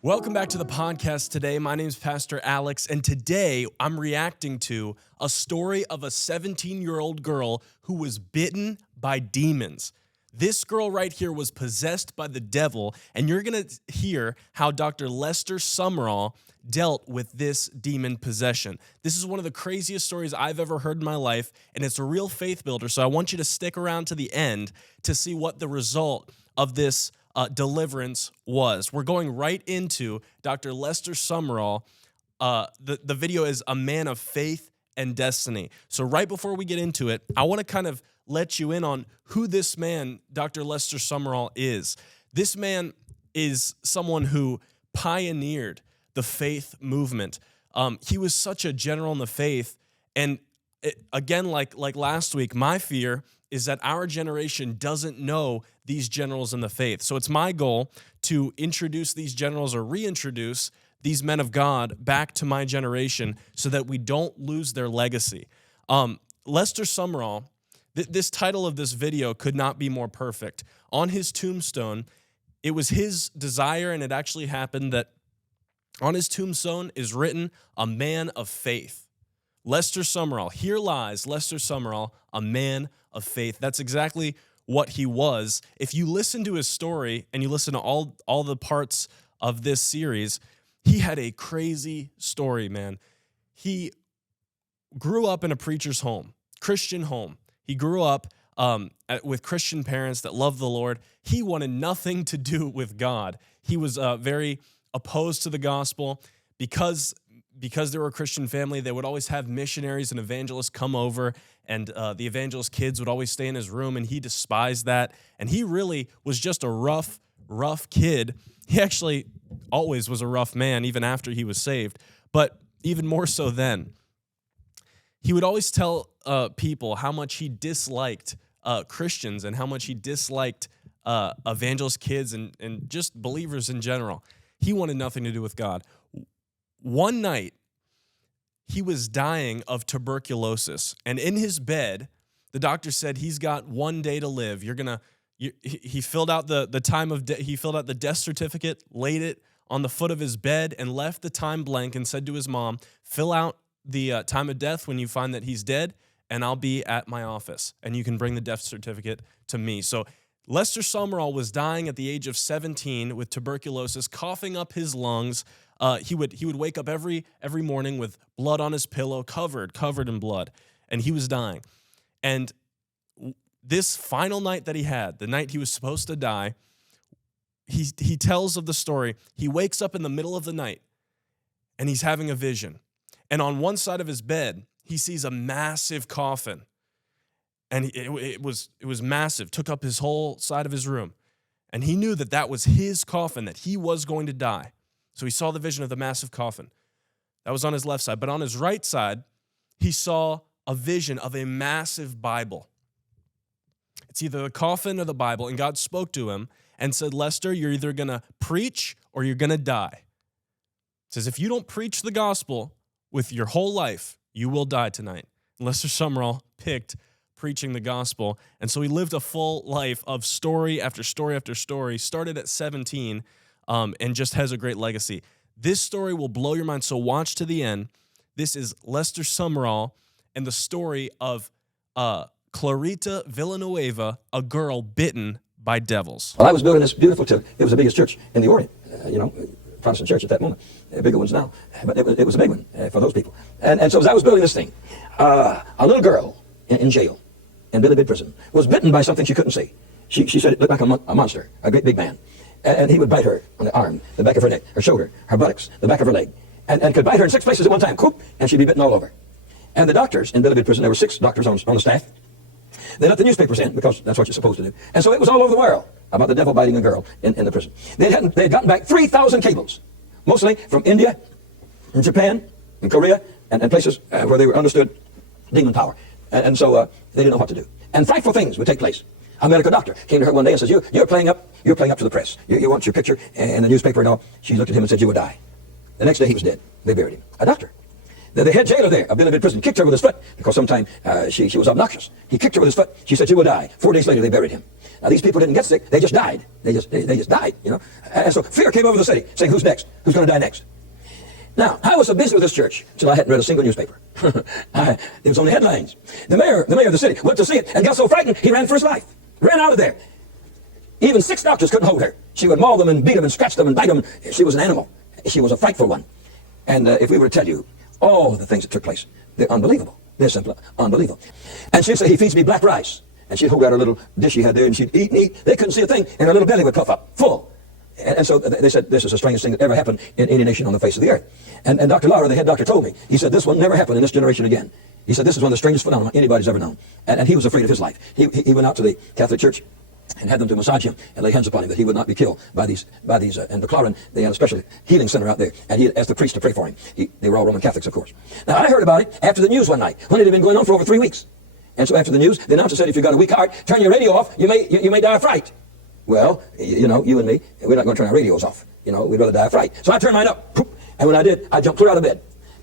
Welcome back to the podcast today. My name is Pastor Alex, and today I'm reacting to a story of a 17-year-old girl who was bitten by demons. This girl right here was possessed by the devil, and you're going to hear how Dr. Lester Sumrall dealt with this demon possession. This is one of the craziest stories I've ever heard in my life, and it's a real faith builder, so I want you to stick around to the end to see what the result of this deliverance was. We're going right into Dr. Lester Sumrall. The video is A Man of Faith and Destiny. So right before we get into it, I want to kind of let you in on who this man, Dr. Lester Sumrall, is. This man is someone who pioneered the faith movement. He was such a general in the faith, and again, like last week, my fear is that our generation doesn't know these generals in the faith. So it's my goal to introduce these generals or reintroduce these men of God back to my generation so that we don't lose their legacy. Lester Sumrall, this title of this video could not be more perfect. On his tombstone, it was his desire, and it actually happened, that on his tombstone is written, "A Man of Faith." Lester Sumrall, here lies Lester Sumrall, a man of faith. That's exactly what he was. If you listen to his story and you listen to all the parts of this series, he had a crazy story, man. He grew up in a preacher's home, Christian home. He grew up with Christian parents that loved the Lord. He wanted nothing to do with God. He was very opposed to the gospel. Because they were a Christian family, they would always have missionaries and evangelists come over, and the evangelist kids would always stay in his room, and he despised that. And he really was just a rough kid. He actually always was a rough man, even after he was saved, but even more so then. He would always tell people how much he disliked Christians and how much he disliked evangelist kids and just believers in general. He wanted nothing to do with God. One night, he was dying of tuberculosis, and in his bed, the doctor said he's got 1 day to live. He filled out he filled out the death certificate, laid it on the foot of his bed, and left the time blank and said to his mom, "Fill out the time of death when you find that he's dead, and I'll be at my office, and you can bring the death certificate to me." So Lester Sumrall was dying at the age of 17 with tuberculosis, coughing up his lungs. He would wake up every morning with blood on his pillow, covered in blood, and he was dying. And this final night that he had, the night he was supposed to die, he tells of the story. He wakes up in the middle of the night, and he's having a vision. And on one side of his bed, he sees a massive coffin, and it was massive, took up his whole side of his room, and he knew that was his coffin, that he was going to die. So he saw the vision of the massive coffin. That was on his left side. But on his right side, he saw a vision of a massive Bible. It's either the coffin or the Bible. And God spoke to him and said, "Lester, you're either going to preach or you're going to die." It says, if you don't preach the gospel with your whole life, you will die tonight. And Lester Sumrall picked preaching the gospel. And so he lived a full life of story after story after story, started at 17, and just has a great legacy. This story will blow your mind, so watch to the end. This is Lester Sumrall and the story of Clarita Villanueva, a girl bitten by devils. Well, I was building this beautiful church. It was the biggest church in the Orient, Protestant church at that moment. Bigger ones now, but it was a big one for those people. And so as I was building this thing, a little girl in jail, in Billy Bid prison, was bitten by something she couldn't see. She said it looked like a monster, a great big man. And he would bite her on the arm, the back of her neck, her shoulder, her buttocks, the back of her leg, and could bite her in 6 places at one time, and she'd be bitten all over. And the doctors in Billy Bid prison, there were 6 doctors on the staff. They let the newspapers in because that's what you're supposed to do. And so it was all over the world about the devil biting a girl in the prison. They had gotten back 3,000 cables, mostly from India, and Japan, and Korea, and places where they were understood demon power. And so they didn't know what to do. And frightful things would take place. A medical doctor came to her one day and says, you're playing up to the press. You want your picture in the newspaper and all. She looked at him and said, you would die. The next day he was dead. They buried him. A doctor. The head jailer there of Billy Prison kicked her with his foot because sometime she was obnoxious. He kicked her with his foot. She said, "You will die." 4 days later, they buried him. Now, these people didn't get sick. They just died. They just died, you know. And so fear came over the city, saying, "Who's next? Who's going to die next?" Now, I was so busy with this church until I hadn't read a single newspaper. It was only headlines. The mayor of the city went to see it and got so frightened, he ran for his life. Ran out of there. Even 6 doctors couldn't hold her. She would maul them and beat them and scratch them and bite them. She was an animal. She was a frightful one. And if we were to tell you all of the things that took place, they're unbelievable. They're simply unbelievable. And she'd say, "He feeds me black rice." And she'd hold out her little dish she had there, and she'd eat and eat. They couldn't see a thing, and her little belly would puff up, full. And so they said, "This is the strangest thing that ever happened in any nation on the face of the earth." And Dr. Lauer, the head doctor, told me, he said, "This will never happen in this generation again." He said, "This is one of the strangest phenomena anybody's ever known." And he was afraid of his life. He went out to the Catholic Church and had them to massage him and lay hands upon him that he would not be killed by these and McLaren, they had a special healing center out there, and he asked the priest to pray for him. They were all Roman Catholics, of course. Now, I heard about it after the news one night, when it had been going on for over 3 weeks. And so after the news, the announcer said, "If you've got a weak heart, turn your radio off, you may die of fright." Well, you know, you and me, we're not going to turn our radios off. You know, we'd rather die of fright. So I turned mine up, and when I did, I jumped clear out of bed.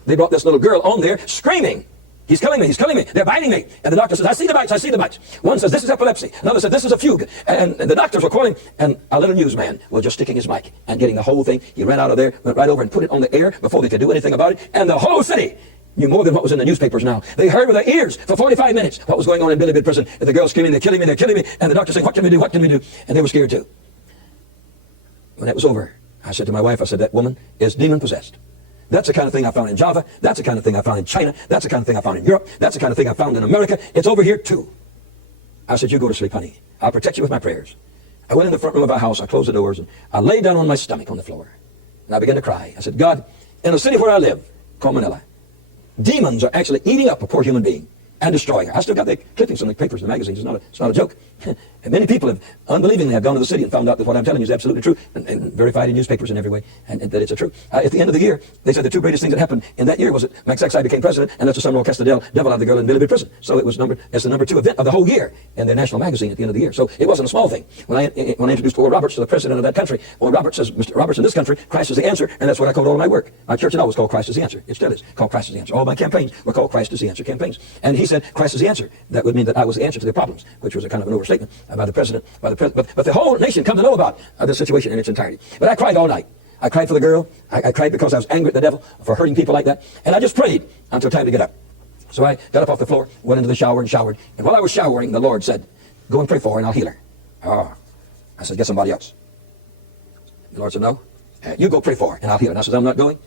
They brought this little girl on there screaming, "He's killing me, he's killing me, they're biting me." And the doctor says, "I see the bites, I see the bites." One says, "This is epilepsy." Another said, "This is a fugue." And the doctors were calling, and a little newsman was just sticking his mic and getting the whole thing. He ran out of there, went right over and put it on the air before they could do anything about it. And the whole city knew more than what was in the newspapers now. They heard with their ears for 45 minutes what was going on in Billy Prison. The girls screaming, "They're killing me, they're killing me." And the doctor saying, "What can we do, what can we do?" And they were scared too. When it was over, I said to my wife, I said, "That woman is demon-possessed. That's the kind of thing I found in Java. That's the kind of thing I found in China. That's the kind of thing I found in Europe. That's the kind of thing I found in America. It's over here too." I said, "You go to sleep, honey. I'll protect you with my prayers." I went in the front room of our house. I closed the doors, and I lay down on my stomach on the floor. And I began to cry. I said, "God, in the city where I live, called Manila, demons are actually eating up a poor human being and destroying her." I still got the clippings from the papers and the magazines. It's not a joke. And many people have unbelievingly have gone to the city and found out that what I'm telling you is absolutely true, and verified in newspapers and every way, and that it's a truth. At the end of the year, they said the 2 greatest things that happened in that year was that Max XI became president, and that's the Sumrall cast the devil out of the girl in Billy Prison. So it was as the number 2 event of the whole year in their national magazine at the end of the year. So it wasn't a small thing. When I introduced Oral Roberts to the president of that country, Oral Roberts says, "Mr. Roberts, in this country, Christ is the answer," and that's what I called all my work. My church had always called Christ is the answer. It still is called Christ is the answer. All my campaigns were called Christ is the answer campaigns. And he said, "Christ is the answer." That would mean that I was the answer to their problems, which was a kind of an overstatement by the president. But the whole nation come to know about the situation in its entirety. But I cried all night. I cried for the girl. I cried because I was angry at the devil for hurting people like that. And I just prayed until time to get up. So I got up off the floor, went into the shower and showered. And while I was showering, the Lord said, "Go and pray for her and I'll heal her." Oh. I said, "Get somebody else." The Lord said, "No. You go pray for her and I'll heal her." And I said, "I'm not going.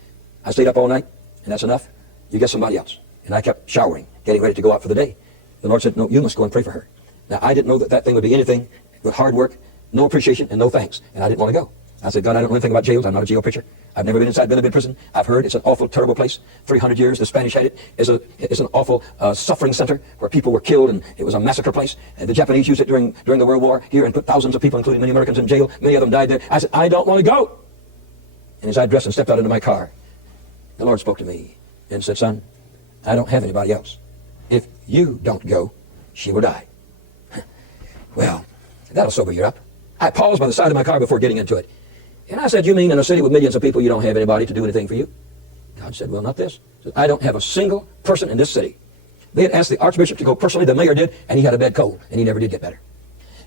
I stayed up all night and that's enough. You get somebody else." And I kept showering, getting ready to go out for the day. The Lord said, "No, you must go and pray for her." Now, I didn't know that thing would be anything but hard work, no appreciation, and no thanks. And I didn't want to go. I said, "God, I don't know anything about jails. I'm not a jail preacher. I've never been inside Billy Prison. I've heard it's an awful, terrible place. 300 years, the Spanish had it. It's an awful suffering center where people were killed, and it was a massacre place. And the Japanese used it during the World War here and put thousands of people, including many Americans, in jail. Many of them died there." I said, "I don't want to go." And as I dressed and stepped out into my car, the Lord spoke to me and said, "Son, I don't have anybody else. If you don't go, she will die." Well, that'll sober you up. I paused by the side of my car before getting into it. And I said, "You mean in a city with millions of people you don't have anybody to do anything for you?" God said, "Well, not this." He said, "I don't have a single person in this city." They had asked the Archbishop to go personally, the mayor did, and he had a bad cold, and he never did get better.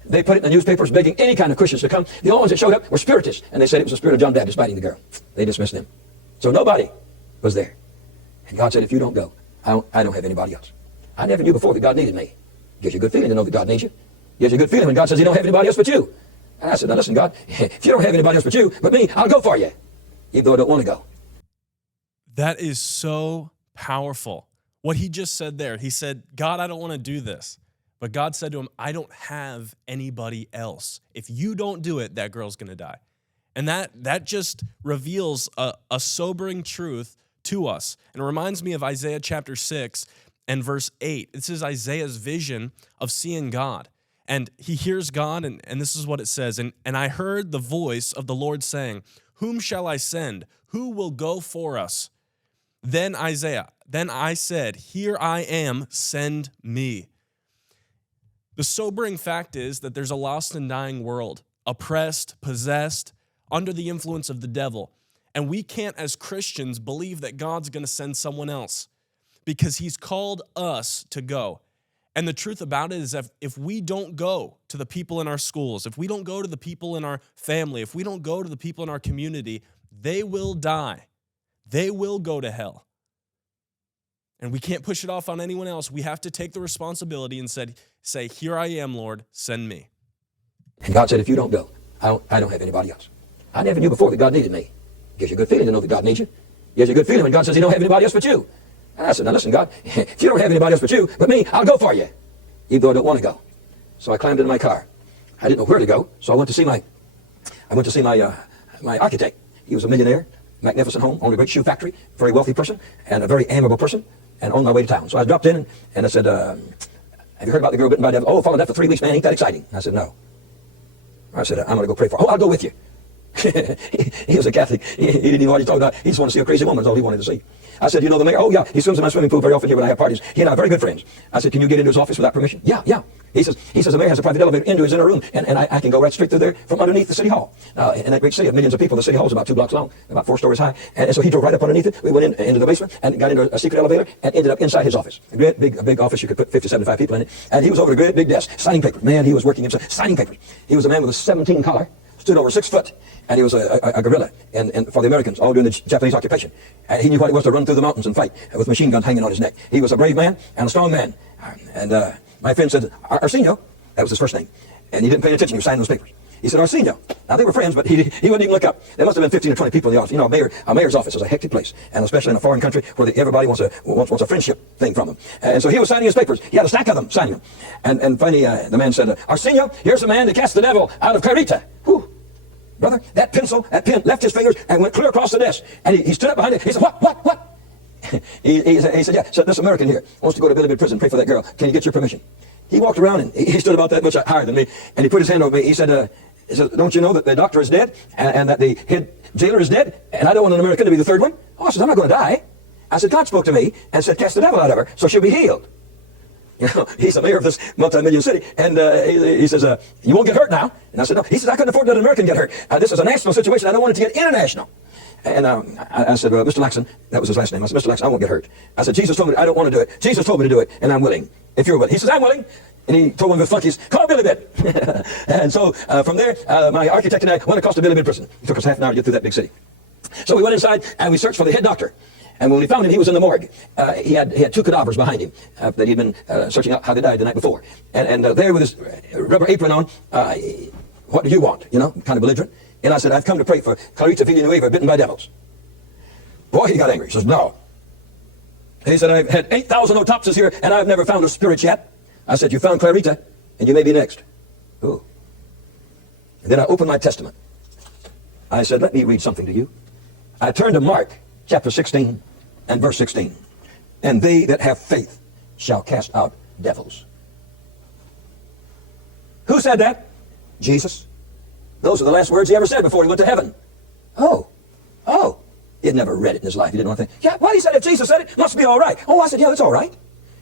They put it in the newspapers begging any kind of Christians to come. The only ones that showed up were spiritists, and they said it was the spirit of John Baptist biting the girl. They dismissed them. So nobody was there. And God said, "If you don't go, I don't have anybody else." I never knew before that God needed me. Gives you a good feeling to know that God needs you. Gives you a good feeling when God says he don't have anybody else but you. And I said, "Now listen, God, if you don't have anybody else but you, but me, I'll go for you, even though I don't want to go." That is so powerful. What he just said there, he said, "God, I don't want to do this." But God said to him, "I don't have anybody else. If you don't do it, that girl's going to die." And that just reveals a sobering truth to us. And it reminds me of Isaiah chapter 6 and verse 8. This is Isaiah's vision of seeing God. And he hears God, and this is what it says. And I heard the voice of the Lord saying, "Whom shall I send? Who will go for us?" Then I said, "Here I am, send me." The sobering fact is that there's a lost and dying world, oppressed, possessed, under the influence of the devil. And we can't, as Christians, believe that God's going to send someone else because he's called us to go. And the truth about it is that if we don't go to the people in our schools, if we don't go to the people in our family, if we don't go to the people in our community, they will die. They will go to hell. And we can't push it off on anyone else. We have to take the responsibility and say, here I am, Lord, send me. And God said, if you don't go, I don't have anybody else. I never knew before that God needed me. Gives you a good feeling to know that God needs you. Gives you a good feeling when God says he don't have anybody else but you. And I said, now listen, God, if you don't have anybody else but you, but me, I'll go for you, even though I don't want to go. So I climbed into my car. I didn't know where to go, so I went to see my architect. He was a millionaire, magnificent home, owned a great shoe factory, very wealthy person, and a very amiable person, and on my way to town. So I dropped in, and I said, have you heard about the girl bitten by the devil? Oh, followed that for 3 weeks, man, ain't that exciting? I said, no. I said, I'm going to go pray for her. Oh, I'll go with you. He was a Catholic. He didn't even know what he was talking about. He just wanted to see a crazy woman. That's all he wanted to see. I said, you know the mayor? Oh, yeah. He swims in my swimming pool very often here when I have parties. He and I are very good friends. I said, can you get into his office without permission? Yeah. He says the mayor has a private elevator into his inner room, and I can go right straight through there from underneath the city hall. In that great city of millions of people, the city hall is about 2 blocks long, about 4 stories high. And so he drove right up underneath it. We went into the basement and got into a secret elevator and ended up inside his office. A big office. You could put 50, 75 people in it. And he was over a great big desk signing papers. Man, he was working himself signing papers. He was a man with a 17 collar. Stood over 6 foot, and he was a guerrilla and for the Americans, all during the Japanese occupation. And he knew what it was to run through the mountains and fight with machine guns hanging on his neck. He was a brave man and a strong man. And my friend said, Arsenio, that was his first name, and he didn't pay any attention. He was signing those papers. He said, Arsenio. Now, they were friends, but he wouldn't even look up. There must have been 15 or 20 people in the office. You know, a mayor's office is a hectic place, and especially in a foreign country where everybody wants a friendship thing from them. And so he was signing his papers. He had a stack of them, signing them. And finally, the man said, Arsenio, here's the man that cast the devil out of Clarita. Whew. Brother, that pen left his fingers and went clear across the desk. And he stood up behind it. He said, what? he said, yeah. So this American here wants to go to Billy Bid prison, pray for that girl. Can you get your permission? He walked around and he stood about that much higher than me. And he put his hand over me. He said, don't you know that the doctor is dead and that the head jailer is dead? And I don't want an American to be the third one. Oh, I said, I'm not going to die. I said, God spoke to me and said, cast the devil out of her, so she'll be healed. You know, he's the mayor of this multi-million city, and he says, you won't get hurt now. And I said, no. He says, I couldn't afford to let an American get hurt. This is a national situation. I don't want it to get international. And I said, Mr. Laxon, that was his last name. I said, Mr. Laxon, I won't get hurt. I said, Jesus told me I don't want to do it. Jesus told me to do it, and I'm willing, if you're willing. He says, I'm willing. And he told one of the flunkies, call Billy Bid. And so from there, my architect and I went across to Billy Bid prison. It took us half an hour to get through that big city. So we went inside, and we searched for the head doctor. And when we found him, he was in the morgue. He had 2 cadavers behind him that he'd been searching out how they died the night before. And there with his rubber apron on, what do you want? You know, kind of belligerent. And I said, I've come to pray for Clarita Villanueva, bitten by devils. Boy, he got angry. He says, no. And he said, I've had 8,000 autopsies here, and I've never found a spirit yet. I said, you found Clarita, and you may be next. Ooh. And then I opened my testament. I said, let me read something to you. I turned to Mark chapter 16 and verse 16. And they that have faith shall cast out devils. Who said that? Jesus. Those are the last words he ever said before he went to heaven. Oh. He had never read it in his life. He didn't want to think, yeah, well, he said if Jesus said it, must be all right. Oh, I said, yeah, it's all right.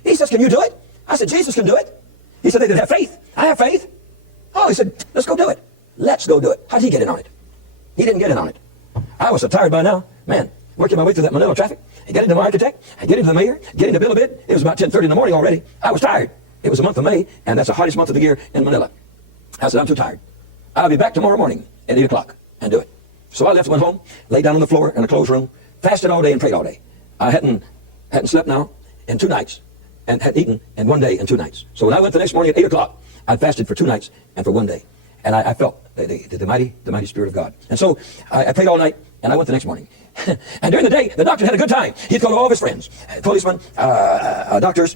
He says, can you do it? I said, Jesus can do it. He said, they that have faith. I have faith. Oh, he said, let's go do it. Let's go do it. How did he get in on it? He didn't get in on it. I was so tired by now. Man, working my way through that Manila traffic. I get into my architect. I get into the mayor. Get into Billy Bid. It was about 10:30 in the morning already. I was tired. It was the month of May, and that's the hottest month of the year in Manila. I said, I'm too tired. I'll be back tomorrow morning at 8 o'clock and do it. So I left, went home, laid down on the floor in a closed room, fasted all day and prayed all day. I hadn't slept now in 2 nights and had eaten in 1 day and 2 nights. So when I went the next morning at 8 o'clock, I fasted for 2 nights and for 1 day. And I felt the mighty Spirit of God. And so I prayed all night, and I went the next morning. And during the day, the doctor had a good time. He'd call all of his friends, policemen, doctors,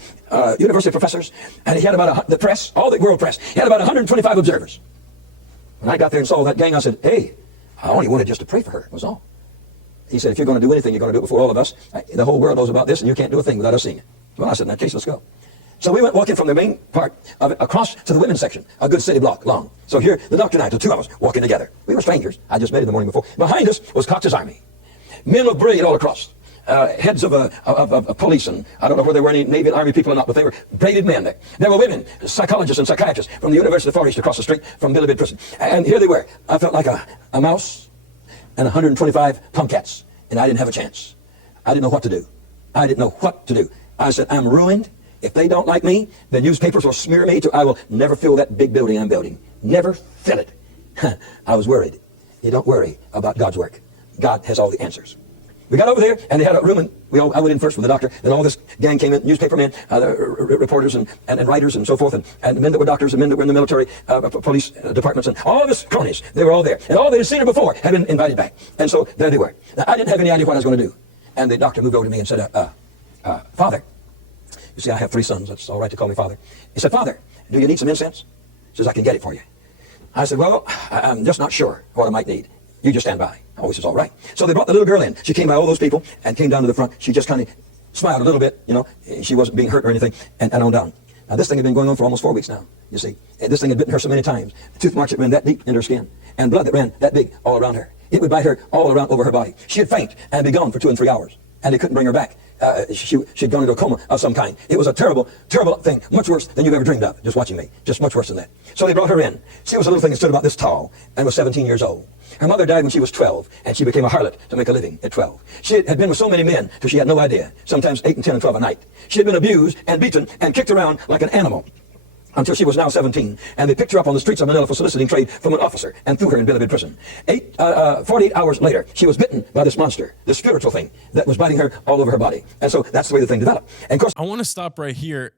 university professors, and he had about the press, all the world press. He had about 125 observers. When I got there and saw that gang, I said, hey, I only wanted just to pray for her, was all. He said, if you're going to do anything, you're going to do it before all of us. The whole world knows about this, and you can't do a thing without us seeing it. Well, I said, in that case, let's go. So we went walking from the main part of it across to the women's section, a good city block long. So here, the doctor and I, the 2 of us, walking together. We were strangers. I just met him the morning before. Behind us was Cox's Army. Men looked brilliant all across. Heads of police, and I don't know whether there were any Navy and Army people or not, but they were braided men there. There were women, psychologists and psychiatrists from the University of the Far East across the street from Billy Bid prison. And here they were. I felt like a mouse and 125 tomcats, and I didn't have a chance. I didn't know what to do. I didn't know what to do. I said, I'm ruined. If they don't like me, the newspapers will smear me I will never fill that big building I'm building. Never fill it. I was worried. You don't worry about God's work. God has all the answers. We got over there, and they had a room, and I went in first with the doctor. Then all this gang came in, newspaper men, reporters and writers and so forth, and men that were doctors and men that were in the military, police departments, and all this cronies. They were all there. And all they had seen her before had been invited back. And so there they were. Now, I didn't have any idea what I was going to do. And the doctor moved over to me and said, Father, you see, I have 3 sons. That's all right to call me Father. He said, Father, do you need some incense? He says, I can get it for you. I said, well, I'm just not sure what I might need. You just stand by. I always says, all right. So they brought the little girl in. She came by all those people and came down to the front. She just kind of smiled a little bit, you know. She wasn't being hurt or anything, and on down. Now, this thing had been going on for almost 4 weeks now, you see. And this thing had bitten her so many times. Tooth marks that ran that deep into her skin, and blood that ran that big all around her. It would bite her all around over her body. She'd faint and be gone for 2 and 3 hours, and they couldn't bring her back. She'd gone into a coma of some kind. It was a terrible, terrible thing, much worse than you've ever dreamed of, just watching me, just much worse than that. So they brought her in. She was a little thing that stood about this tall and was 17 years old. Her mother died when she was 12, and she became a harlot to make a living at 12. She had been with so many men till she had no idea, sometimes 8 and 10 and 12 a night. She had been abused and beaten and kicked around like an animal until she was now 17, and they picked her up on the streets of Manila for soliciting trade from an officer and threw her in Bilibid prison. 48 hours later, she was bitten by this monster, this spiritual thing that was biting her all over her body. And so that's the way the thing developed. And of course, I want to stop right here.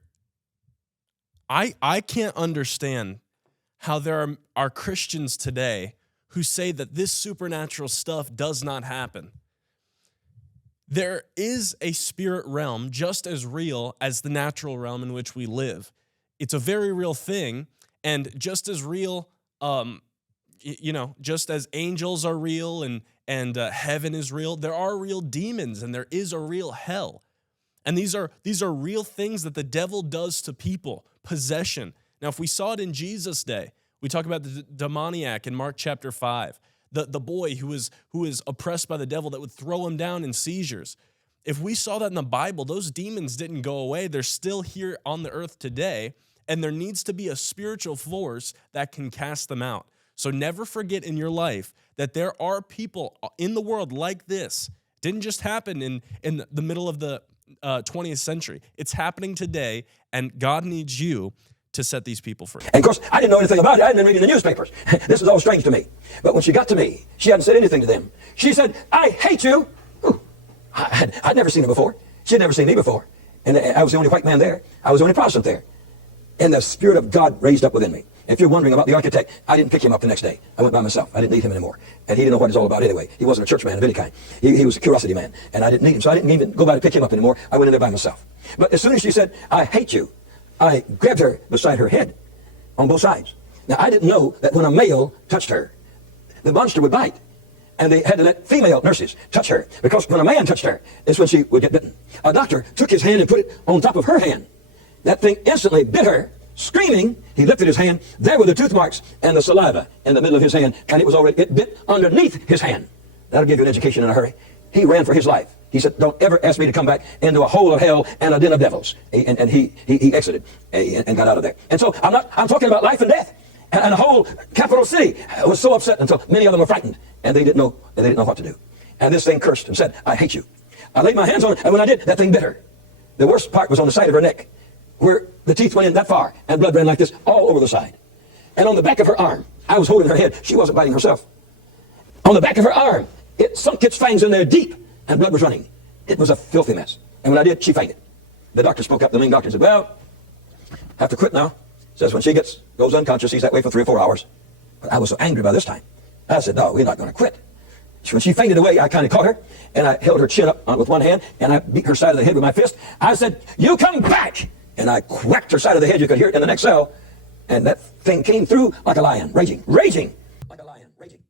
I can't understand how there are Christians today who say that this supernatural stuff does not happen. There is a spirit realm just as real as the natural realm in which we live. It's a very real thing, and just as real, just as angels are real and heaven is real, there are real demons and there is a real hell. And these are real things that the devil does to people, possession. Now, if we saw it in Jesus' day, we talk about the demoniac in Mark chapter 5, the boy who is oppressed by the devil that would throw him down in seizures. If we saw that in the Bible, those demons didn't go away. They're still here on the earth today, and there needs to be a spiritual force that can cast them out. So never forget in your life that there are people in the world like this. It didn't just happen in the middle of the 20th century. It's happening today, and God needs you to set these people free. And of course, I didn't know anything about it. I hadn't been reading the newspapers. This was all strange to me. But when she got to me, she hadn't said anything to them. She said, I hate you. Ooh. I'd never seen her before. She had never seen me before. And I was the only white man there. I was the only Protestant there. And the Spirit of God raised up within me. If you're wondering about the architect, I didn't pick him up the next day. I went by myself. I didn't need him anymore. And he didn't know what it's all about anyway. He wasn't a church man of any kind. He was a curiosity man. And I didn't need him. So I didn't even go by to pick him up anymore. I went in there by myself. But as soon as she said, I hate you, I grabbed her beside her head on both sides. Now, I didn't know that when a male touched her, the monster would bite. And they had to let female nurses touch her, because when a man touched her, it's when she would get bitten. A doctor took his hand and put it on top of her hand. That thing instantly bit her. Screaming, he lifted his hand. There were the tooth marks and the saliva in the middle of his hand, and it bit underneath his hand. That'll give you an education in a hurry. He ran for his life. He said, don't ever ask me to come back into a hole of hell and a den of devils. And he exited and got out of there. And so I'm talking about life and death. And the whole capital city was so upset until many of them were frightened, and they didn't know what to do. And this thing cursed and said, I hate you. I laid my hands on her, and when I did, that thing bit her. The worst part was on the side of her neck, where the teeth went in that far, and blood ran like this all over the side. And on the back of her arm, I was holding her head. She wasn't biting herself. On the back of her arm, it sunk its fangs in there deep, and blood was running. It was a filthy mess. And when I did, she fainted. The doctor spoke up, the main doctor, and said, well, I have to quit now. Says when she goes unconscious, he's that way for 3 or 4 hours. But I was so angry by this time. I said, no, we're not going to quit. When she fainted away, I kind of caught her, and I held her chin up with one hand, and I beat her side of the head with my fist. I said, you come back! And I whacked her side of the head. You could hear it in the next cell. And that thing came through like a lion, raging like a lion, raging.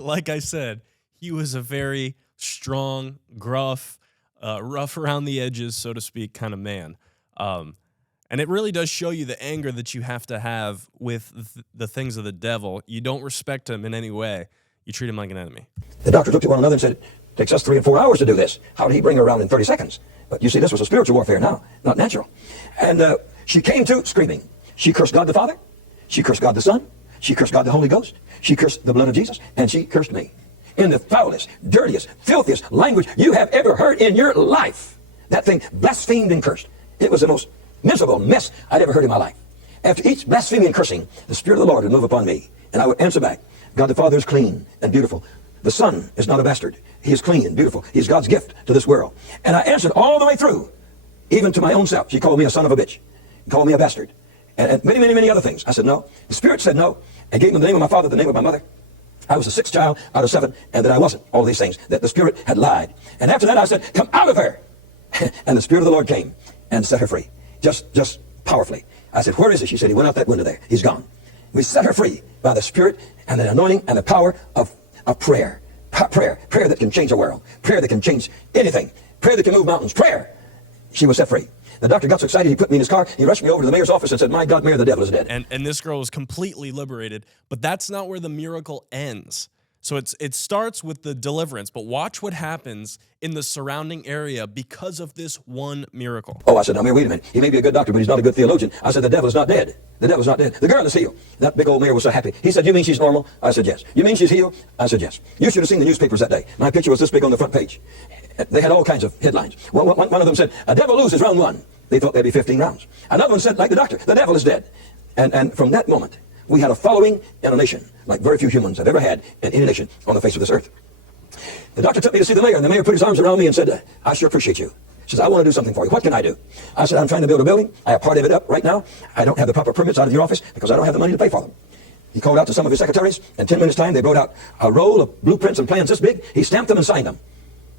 Like I said, he was a very strong, gruff, rough around the edges, so to speak, kind of man. And it really does show you the anger that you have to have with the things of the devil. You don't respect him in any way. You treat him like an enemy. The doctors looked at one another and said, it takes us 3 and 4 hours to do this. How did he bring her around in 30 seconds? But you see, this was a spiritual warfare now, not natural. And she came to screaming. She cursed God the Father. She cursed God the Son. She cursed God the Holy Ghost. She cursed the blood of Jesus. And she cursed me. In the foulest, dirtiest, filthiest language you have ever heard in your life. That thing blasphemed and cursed. It was the most miserable mess I'd ever heard in my life. After each blasphemy and cursing, the Spirit of the Lord would move upon me. And I would answer back, God the Father is clean and beautiful. The Son is not a bastard. He is clean and beautiful. He is God's gift to this world. And I answered all the way through, even to my own self. She called me a son of a bitch. Called me a bastard. And many, many, many other things. I said no. The Spirit said no. I gave him the name of my father, the name of my mother. I was the sixth child out of seven, and that I wasn't. All these things. That the Spirit had lied. And after that I said, come out of her. And the Spirit of the Lord came and set her free. Just powerfully. I said, where is he? She said, he went out that window there. He's gone. We set her free by the Spirit and the anointing and the power of prayer. Prayer that can change the world. Prayer that can change anything. Prayer that can move mountains. Prayer. She was set free. The doctor got so excited, he put me in his car. He rushed me over to the mayor's office and said, my God, Mayor, the devil is dead. And this girl was completely liberated. But that's not where the miracle ends. So it starts with the deliverance, but watch what happens in the surrounding area because of this one miracle. Oh, I said, now, Mayor, wait a minute. He may be a good doctor, but he's not a good theologian. I said, the devil is not dead. The devil's not dead. The girl is healed. That big old mayor was so happy. He said, you mean she's normal? I said, yes. You mean she's healed? I said, yes. You should have seen the newspapers that day. My picture was this big on the front page. They had all kinds of headlines. One of them said, a devil loses round one. They thought there'd be 15 rounds. Another one said, like the doctor, the devil is dead. And from that moment, we had a following in a nation like very few humans have ever had in any nation on the face of this earth. The doctor took me to see the mayor, and the mayor put his arms around me and said, I sure appreciate you. He says, I want to do something for you. What can I do? I said, I'm trying to build a building. I have part of it up right now. I don't have the proper permits out of your office because I don't have the money to pay for them. He called out to some of his secretaries. In 10 minutes' time, they wrote out a roll of blueprints and plans this big. He stamped them and signed them.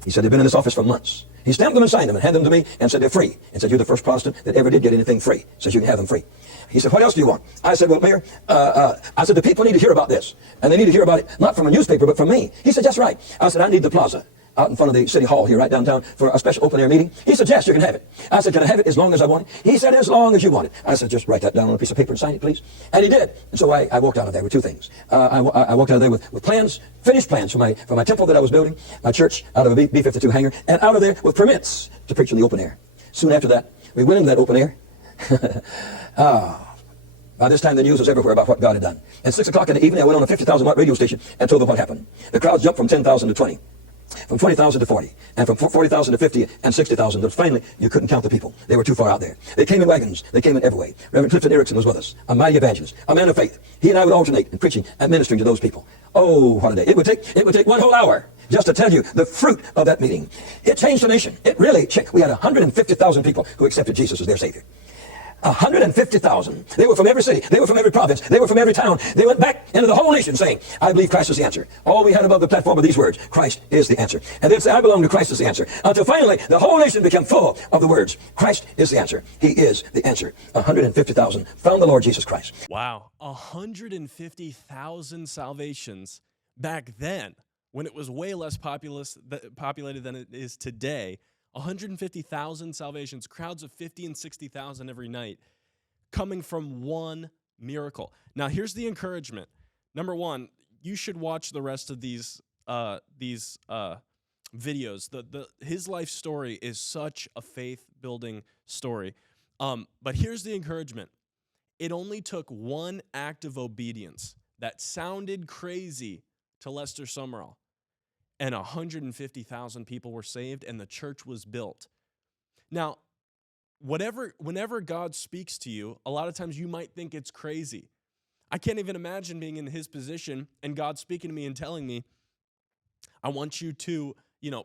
He said, they've been in this office for months. He stamped them and signed them and handed them to me and said, they're free. And said, you're the first Protestant that ever did get anything free. Says, you can have them free. He said, what else do you want? I said, well, Mayor, I said, the people need to hear about this. And they need to hear about it, not from a newspaper, but from me. He said, that's right. I said, I need the plaza out in front of the city hall here right downtown for a special open air meeting. He said, yes, you can have it. I said, can I have it as long as I want it? He said, as long as you want it. I said, just write that down on a piece of paper and sign it, please. And he did. And so I walked out of there with two things. I walked out of there with plans, finished plans for my temple that I was building, my church out of a B-52 hangar, and out of there with permits to preach in the open air. Soon after that, we went into that open air. By this time, the news was everywhere about what God had done. At 6 o'clock in the evening, I went on a 50,000-watt radio station and told them what happened. The crowds jumped from 10,000 to 20. From 20,000 to 40, and from 40,000 to 50, and 60,000. But finally, you couldn't count the people. They were too far out there. They came in wagons. They came in every way. Reverend Clifton Erickson was with us, a mighty evangelist, a man of faith. He and I would alternate in preaching and ministering to those people. Oh, what a day. It would take 1 whole hour just to tell you the fruit of that meeting. It changed the nation. It really changed. We had 150,000 people who accepted Jesus as their Savior. 150,000. They were from every city. They were from every province. They were from every town. They went back into the whole nation saying, I believe Christ is the answer. All we had above the platform were these words, Christ is the answer. And they'd say, I belong to Christ is the answer. Until finally, the whole nation became full of the words, Christ is the answer. He is the answer. 150,000 found the Lord Jesus Christ. Wow. 150,000 salvations back then, when it was way less populated than it is today. 150,000 salvations, crowds of 50 and 60,000 every night, coming from one miracle. Now, here's the encouragement. Number one, you should watch the rest of these videos. His life story is such a faith-building story. But here's the encouragement. It only took one act of obedience that sounded crazy to Lester Sumrall, and 150,000 people were saved, and the church was built. Now, whenever God speaks to you, a lot of times you might think it's crazy. I can't even imagine being in his position and God speaking to me and telling me, I want you to,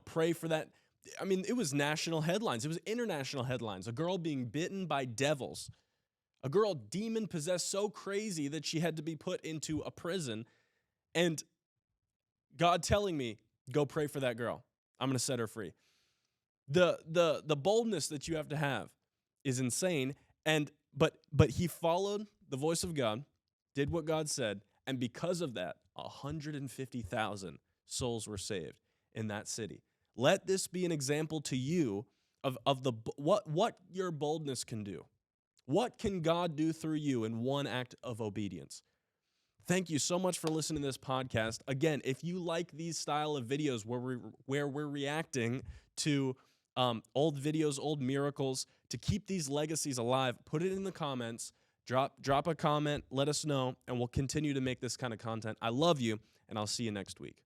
pray for that. I mean, it was national headlines. It was international headlines. A girl being bitten by devils. A girl demon-possessed so crazy that she had to be put into a prison. And God telling me, go pray for that girl. I'm going to set her free. The boldness that you have to have is insane. But he followed the voice of God, did what God said, and because of that, 150,000 souls were saved in that city. Let this be an example to you of what your boldness can do. What can God do through you in one act of obedience? Thank you so much for listening to this podcast. Again, if you like these style of videos where we're reacting to old videos, old miracles, to keep these legacies alive, put it in the comments. Drop a comment, let us know, and we'll continue to make this kind of content. I love you, and I'll see you next week.